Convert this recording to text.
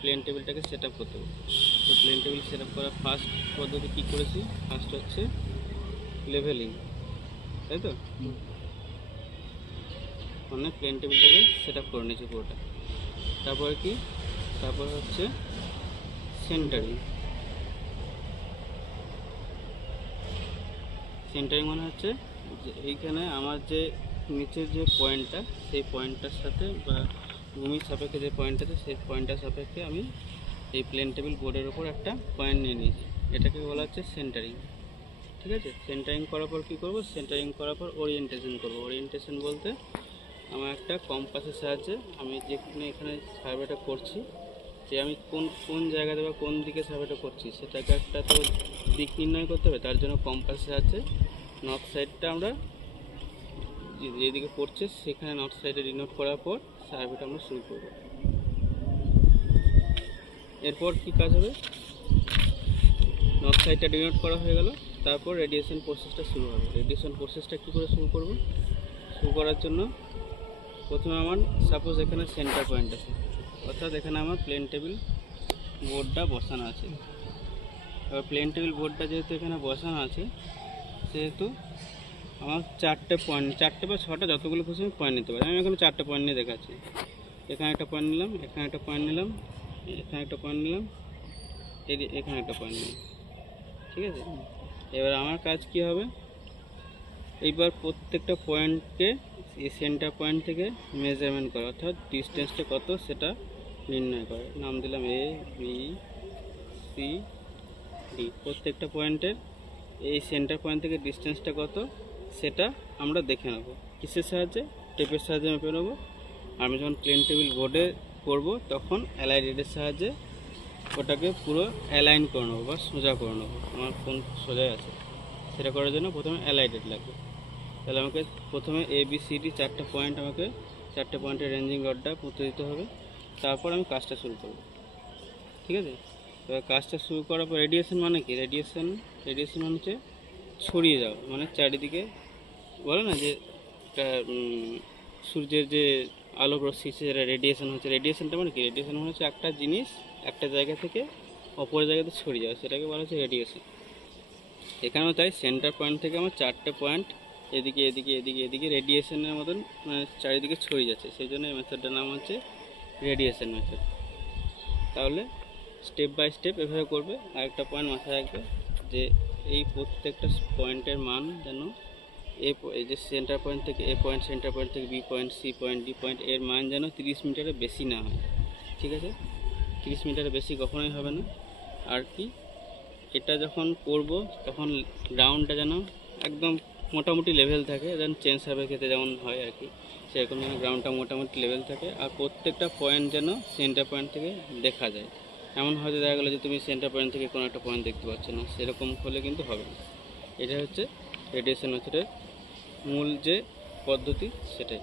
Plane টেবিলটাকে set up করতে হবে। তো প্লেন টেবিল সেট আপ করার ফার্স্ট পদ্ধতি কী করেছি, ফার্স্ট হচ্ছে লেভেলিং, তাই তো, মানে প্লেন টেবিলটাকে সেট আপ করে নিয়েছি পুরোটা। তারপরে কি, তারপর হচ্ছে সেন্টারিং। সেন্টারিং মানে হচ্ছে যে এইখানে আমার যে নিচের যে পয়েন্টটা, সেই পয়েন্টটার সাথে বা ভূমির সাপেক্ষে যে পয়েন্ট আছে সেই পয়েন্টটার সাপেক্ষে আমি এই প্লেন টেবিল বোর্ডের ওপর একটা পয়েন্ট নিয়ে নিয়েছি, এটাকে বলা হচ্ছে সেন্টারিং। ঠিক আছে, সেন্টারিং করার পর কী করবো, সেন্টারিং করার পর ওরিয়েন্টেশন করবো। ওরিয়েন্টেশন বলতে আমার একটা কম্পাসের সাহায্যে আমি যেখানে এখানে সার্ভেটা করছি, যে আমি কোন কোন জায়গাতে বা কোন দিকে সার্ভেটা করছি সেটাকে একটা তো দিক নির্ণয় করতে হবে। তার জন্য কম্পাসের সাহায্যে নর্থ সাইডটা আমরা যেদিকে পড়ছে সেখানে নর্থ সাইডে ডিনোট করার পর সার্ভেটা আমরা শুরু করব। এরপর কি কাজ হবে, নর্থ সাইডটা ডিনোট করা হয়ে গেল, তারপর রেডিয়েশন প্রসেসটা শুরু হবে। রেডিয়েশন প্রসেসটা কী করে শুরু করব, শুরু করার জন্য প্রথমে আমার সাপোজ এখানে সেন্টার পয়েন্ট আছে, অর্থাৎ এখানে আমার প্লেন টেবিল বোর্ডটা বসানো আছে। এবার প্লেন টেবিল বোর্ডটা যেহেতু এখানে বসানো আছে সেহেতু আমার চারটে বা ছটা যতগুলো খুশি আমি পয়েন্ট নিতে পারি। আমি এখানে চারটে পয়েন্ট নিয়ে দেখাচ্ছি। এখানে একটা পয়েন্ট নিলাম, এখানে একটা পয়েন্ট নিলাম, এখানে একটা পয়েন্ট নিলাম, এখানে একটা পয়েন্ট নিলাম। ঠিক আছে, এবার আমার কাজ কি হবে, এইবার প্রত্যেকটা পয়েন্টকে এই সেন্টার পয়েন্ট থেকে মেজারমেন্ট করা, অর্থাৎ ডিস্টেন্সটা কত সেটা নির্ণয় করে। নাম দিলাম এ, বি, সি, ডি। প্রত্যেকটা পয়েন্টের এই সেন্টার পয়েন্ট থেকে ডিস্টেন্সটা কত সেটা আমরা দেখে নেব। কিসের সাহায্যে, টেপের সাহায্যে মেপে নেব। আমি যখন প্লেন টেবিল বোর্ডে করব তখন অ্যালাইন রেডের সাহায্যে ওটাকে পুরো অ্যালাইন করে নেবো বা সোজা করে নেবো। আমার ফোন সোজাই আছে, সেটা করার জন্য প্রথমে অ্যালাইন রেড লাগবে। তাহলে আমাকে প্রথমে এ বি সি ডি চারটে পয়েন্ট, আমাকে চারটে পয়েন্টের রেঞ্জিং রডটা পুঁতে দিতে হবে, তারপর আমি কাজটা শুরু করব। ঠিক আছে, এবার কাজটা শুরু করার পর রেডিয়েশন মানে কি, রেডিয়েশন মানে হচ্ছে ছড়িয়ে যাওয়া, মানে চারিদিকে বলে না যে সূর্যের যে আলোক রশ্মি সেটা রেডিয়েশন হচ্ছে। রেডিয়েশনটা মানে কি, রেডিয়েশন মানে হচ্ছে একটা জিনিস একটা জায়গা থেকে অপর জায়গাতে ছড়িয়ে যাওয়া, সেটাকে বলা হচ্ছে রেডিয়েশন। এখানেও তাই সেন্টার পয়েন্ট থেকে আমার চারটে পয়েন্ট এদিকে এদিকে এদিকে এদিকে রেডিয়েশনের মতন মানে চারিদিকে ছড়িয়ে যাচ্ছে, সেই জন্য এই মেথডটার নাম হচ্ছে রেডিয়েশন মেথড। তাহলে স্টেপ বাই স্টেপ এভাবে করবে। আর একটা পয়েন্ট মাথায় রাখবে যে এই প্রত্যেকটা পয়েন্টের মান যেন এই যে সেন্টার পয়েন্ট থেকে এ পয়েন্ট, সেন্টার পয়েন্ট থেকে B point, C point, D point, এর মান যেন 30 মিটারের বেশি না হয়। ঠিক আছে, 30 মিটারের বেশি কখনোই হবে না। আর কি, এটা যখন করব তখন গ্রাউন্ডটা যেন একদম মোটামুটি লেভেল থাকে, যেন চেন সার্ভের ক্ষেত্রে যেমন হয় আর কি, সেরকম যেন গ্রাউন্ডটা মোটামুটি লেভেল থাকে। আর প্রত্যেকটা পয়েন্ট যেন সেন্টার পয়েন্ট থেকে দেখা যায়। এমন হয়তো দেখা গেলো যে তুমি সেন্টার পয়েন্ট থেকে কোনো একটা পয়েন্ট দেখতে পাচ্ছ না, সেরকম হলে কিন্তু হবে না। এটা হচ্ছে রেডিয়েশন মেথডের মূল যে পদ্ধতি সেটাই।